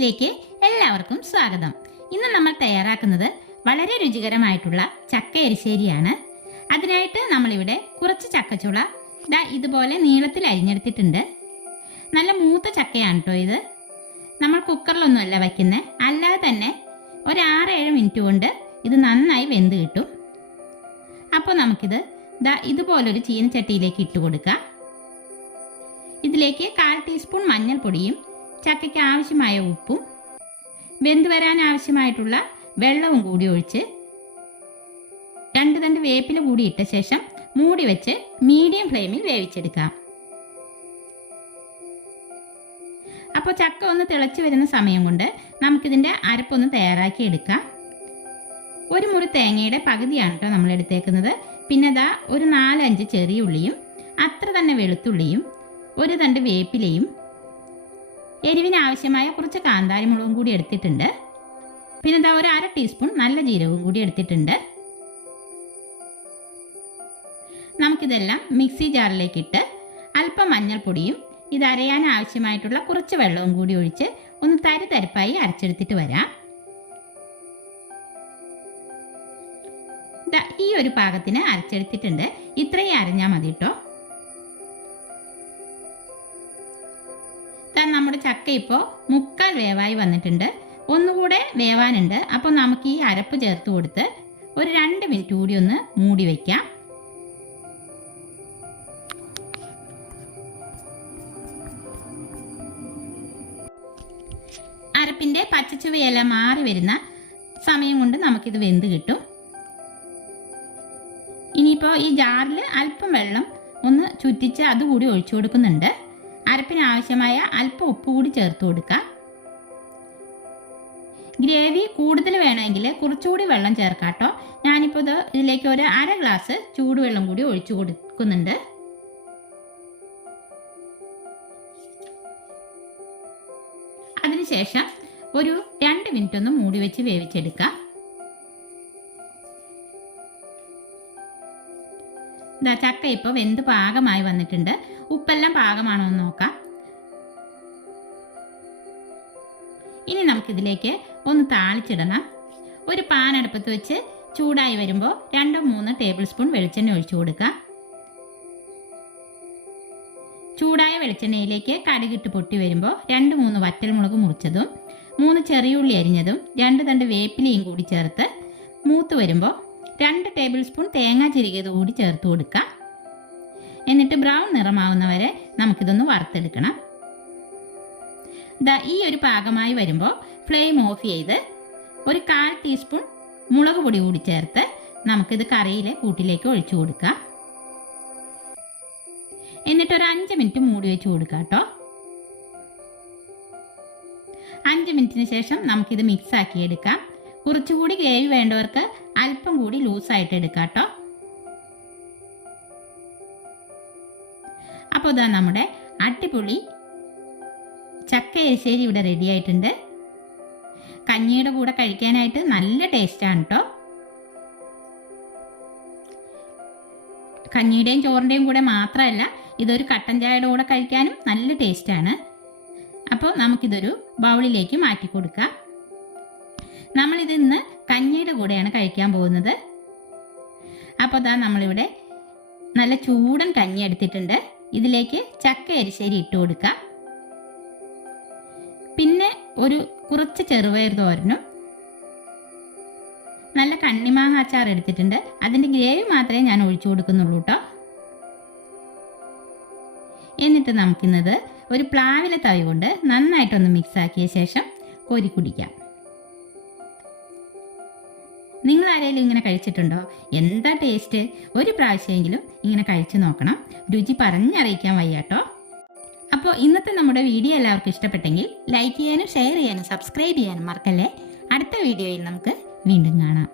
ടിപ്സിലേക്ക് എല്ലാവർക്കും സ്വാഗതം. ഇന്ന് നമ്മൾ തയ്യാറാക്കുന്നത് വളരെ രുചികരമായിട്ടുള്ള ചക്ക എരിശ്ശേരിയാണ്. അതിനായിട്ട് നമ്മളിവിടെ കുറച്ച് ചക്കച്ചുള ഇതുപോലെ നീളത്തിൽ അരിഞ്ഞെടുത്തിട്ടുണ്ട്. നല്ല മൂത്ത ചക്കയാണ് കേട്ടോ ഇത്. നമ്മൾ കുക്കറിലൊന്നുമല്ല വയ്ക്കുന്നത്, അല്ലാതെ തന്നെ ഒരു 6-7 മിനിറ്റ് കൊണ്ട് ഇത് നന്നായി വെന്ത് കിട്ടും. അപ്പോൾ നമുക്കിത് ഇതുപോലൊരു ചീനച്ചട്ടിയിലേക്ക് ഇട്ട് കൊടുക്കാം. ഇതിലേക്ക് 1/4 ടീസ്പൂൺ മഞ്ഞൾപ്പൊടിയും ചക്കയ്ക്ക് ആവശ്യമായ ഉപ്പും വെന്ത് വരാൻ ആവശ്യമായിട്ടുള്ള വെള്ളവും കൂടി ഒഴിച്ച് 2 തണ്ട് വേപ്പില കൂടി ഇട്ട ശേഷം മൂടി വെച്ച് മീഡിയം ഫ്ലെയിമിൽ വേവിച്ചെടുക്കാം. അപ്പോൾ ചക്ക ഒന്ന് തിളച്ച് വരുന്ന സമയം കൊണ്ട് നമുക്കിതിൻ്റെ അരപ്പൊന്ന് തയ്യാറാക്കി എടുക്കാം. ഒരു മുറി തേങ്ങയുടെ പകുതിയാണ് കേട്ടോ നമ്മൾ എടുത്തേക്കുന്നത്. പിന്നെ ഒരു 4-5 ചെറിയ ഉള്ളിയും അത്ര തന്നെ വെളുത്തുള്ളിയും 1 തണ്ട് വേപ്പിലയും എരിവിന് ആവശ്യമായ കുറച്ച് കാന്താരി മുളകും കൂടി എടുത്തിട്ടുണ്ട്. പിന്നെ ഒരു 1/2 ടീസ്പൂൺ നല്ല ജീരകവും കൂടി എടുത്തിട്ടുണ്ട്. നമുക്കിതെല്ലാം മിക്സി ജാറിലേക്ക് ഇട്ട് അല്പം മഞ്ഞൾപ്പൊടിയും ഇത് അരയാൻ ആവശ്യമായിട്ടുള്ള കുറച്ച് വെള്ളവും കൂടി ഒഴിച്ച് ഒന്ന് തരിതരിപ്പായി അരച്ചെടുത്തിട്ട് വരാം. ഈ ഒരു പാകത്തിന് അരച്ചെടുത്തിട്ടുണ്ട്. ഇത്രയും അരഞ്ഞാൽ മതി കേട്ടോ. നമ്മുടെ ചക്ക ഇപ്പോൾ 3/4 വേവായി വന്നിട്ടുണ്ട്. ഒന്നുകൂടെ വേവാനുണ്ട്. അപ്പോൾ നമുക്ക് ഈ അരപ്പ് ചേർത്ത് കൊടുത്ത് ഒരു 2 മിനിറ്റ് കൂടി ഒന്ന് മൂടി വയ്ക്കാം. അരപ്പിൻ്റെ പച്ചച്ചുവയെല്ലാം മാറി വരുന്ന സമയം കൊണ്ട് നമുക്കിത് വെന്ത് കിട്ടും. ഇനിയിപ്പോൾ ഈ ജാറിൽ അല്പം വെള്ളം ഒന്ന് ചുറ്റിച്ച് അതുകൂടി ഒഴിച്ചു കൊടുക്കുന്നുണ്ട്. അരപ്പിന് ആവശ്യമായ അല്പം ഉപ്പ് കൂടി ചേർത്ത് കൊടുക്കാം. ഗ്രേവി കൂടുതൽ വേണമെങ്കിൽ കുറച്ചുകൂടി വെള്ളം ചേർക്കാം കേട്ടോ. ഞാനിപ്പോൾ ഇതിലേക്ക് ഒരു 1/2 ഗ്ലാസ് ചൂടുവെള്ളം കൂടി ഒഴിച്ചു കൊടുക്കുന്നുണ്ട്. അതിനുശേഷം ഒരു 2 മിനിറ്റ് ഒന്ന് മൂടി വെച്ച് വേവിച്ചെടുക്കാം. ചക്ക ഇപ്പോൾ വെന്ത് പാകമായി വന്നിട്ടുണ്ട്. ഉപ്പെല്ലാം പാകമാണോ എന്ന് നോക്കാം. ഇനി നമുക്കിതിലേക്ക് ഒന്ന് താളിച്ചിടണം. ഒരു പാൻ അടുപ്പത്ത് വെച്ച് ചൂടായി വരുമ്പോൾ 2-3 ടേബിൾ സ്പൂൺ വെളിച്ചെണ്ണ ഒഴിച്ചു കൊടുക്കാം. ചൂടായ വെളിച്ചെണ്ണയിലേക്ക് കടുകിട്ട് പൊട്ടി വരുമ്പോൾ 2-3 വറ്റൽമുളക് മുറിച്ചതും 3 ചെറിയുള്ളി അരിഞ്ഞതും 2 തണ്ട് വേപ്പിലയും കൂടി ചേർത്ത് മൂത്ത് വരുമ്പോൾ 2 ടേബിൾ സ്പൂൺ തേങ്ങ ചിരകിയത് കൂടി ചേർത്ത് കൊടുക്കാം. എന്നിട്ട് ബ്രൗൺ നിറമാവുന്നവരെ നമുക്കിതൊന്ന് വറുത്തെടുക്കണം. ഈ ഒരു പാകമായി വരുമ്പോൾ ഫ്ലെയിം ഓഫ് ചെയ്ത് ഒരു 1/4 ടീസ്പൂൺ മുളക് പൊടി കൂടി ചേർത്ത് നമുക്കിത് കറിയിലെ കൂട്ടിലേക്ക് ഒഴിച്ചു കൊടുക്കാം. എന്നിട്ട് ഒരു 5 മിനിറ്റ് മൂടി വെച്ച് കൊടുക്കാം കേട്ടോ. 5 മിനിറ്റിന് ശേഷം നമുക്കിത് മിക്സ് ആക്കി എടുക്കാം. കുറച്ചുകൂടി ഗ്രേവി വേണ്ടവർക്ക് അല്പം കൂടി ലൂസായിട്ട് എടുക്കാം കേട്ടോ. അപ്പോൾ നമ്മുടെ അടിപൊളി ചക്ക എരിശ്ശേരി ഇവിടെ റെഡി ആയിട്ടുണ്ട്. കഞ്ഞിയുടെ കൂടെ കഴിക്കാനായിട്ട് നല്ല ടേസ്റ്റാണ് കേട്ടോ. കഞ്ഞിയുടെയും ചോറിൻ്റെയും കൂടെ മാത്രമല്ല, ഇതൊരു കട്ടൻ ചായയുടെ കൂടെ കഴിക്കാനും നല്ല ടേസ്റ്റാണ്. അപ്പോൾ നമുക്കിതൊരു ബൗളിലേക്ക് മാറ്റി കൊടുക്കാം. നമ്മളിത് ഇന്ന് കഞ്ഞിയുടെ കൂടെയാണ് കഴിക്കാൻ പോകുന്നത്. അപ്പോൾ നമ്മളിവിടെ നല്ല ചൂടൻ കഞ്ഞി എടുത്തിട്ടുണ്ട്. ഇതിലേക്ക് ചക്ക എരിശ്ശേരി ഇട്ട് കൊടുക്കാം. പിന്നെ കുറച്ച് ചെറുപയർ തോരനും നല്ല കണ്ണിമാങ്ങ അച്ചാർ എടുത്തിട്ടുണ്ട്. അതിൻ്റെ ഗ്രേവി മാത്രമേ ഞാൻ ഒഴിച്ചു കൊടുക്കുന്നുള്ളൂ കേട്ടോ. എന്നിട്ട് നമുക്കിന്നത് ഒരു പ്ലാവിലെ തവി കൊണ്ട് നന്നായിട്ടൊന്ന് മിക്സ് ആക്കിയ ശേഷം കോരി കുടിക്കാം. നിങ്ങൾ ആരെങ്കിലും ഇങ്ങനെ കഴിച്ചിട്ടുണ്ടോ? എന്താ ടേസ്റ്റ്! ഒരു പ്രാവശ്യമെങ്കിലും ഇങ്ങനെ കഴിച്ചു നോക്കണം. രുചി പറഞ്ഞറിയിക്കാൻ വയ്യാട്ടോ. അപ്പോൾ ഇന്നത്തെ നമ്മുടെ വീഡിയോ എല്ലാവർക്കും ഇഷ്ടപ്പെട്ടെങ്കിൽ ലൈക്ക് ചെയ്യാനും ഷെയർ ചെയ്യാനും സബ്സ്ക്രൈബ് ചെയ്യാനും മറക്കല്ലേ. അടുത്ത വീഡിയോയിൽ നമുക്ക് വീണ്ടും കാണാം.